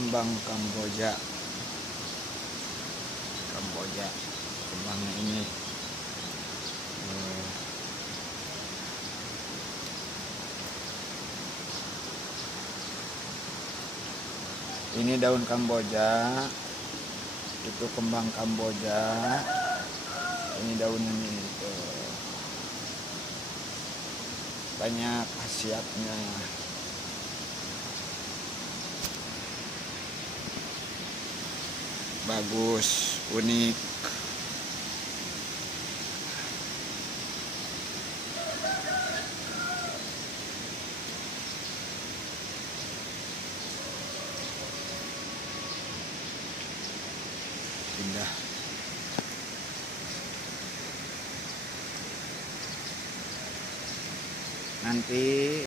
kembang Kamboja. Kamboja kembangnya ini ini daun Kamboja, itu kembang Kamboja, ini daunnya ini tuh. Banyak khasiatnya. Bagus, unik. Indah. Nanti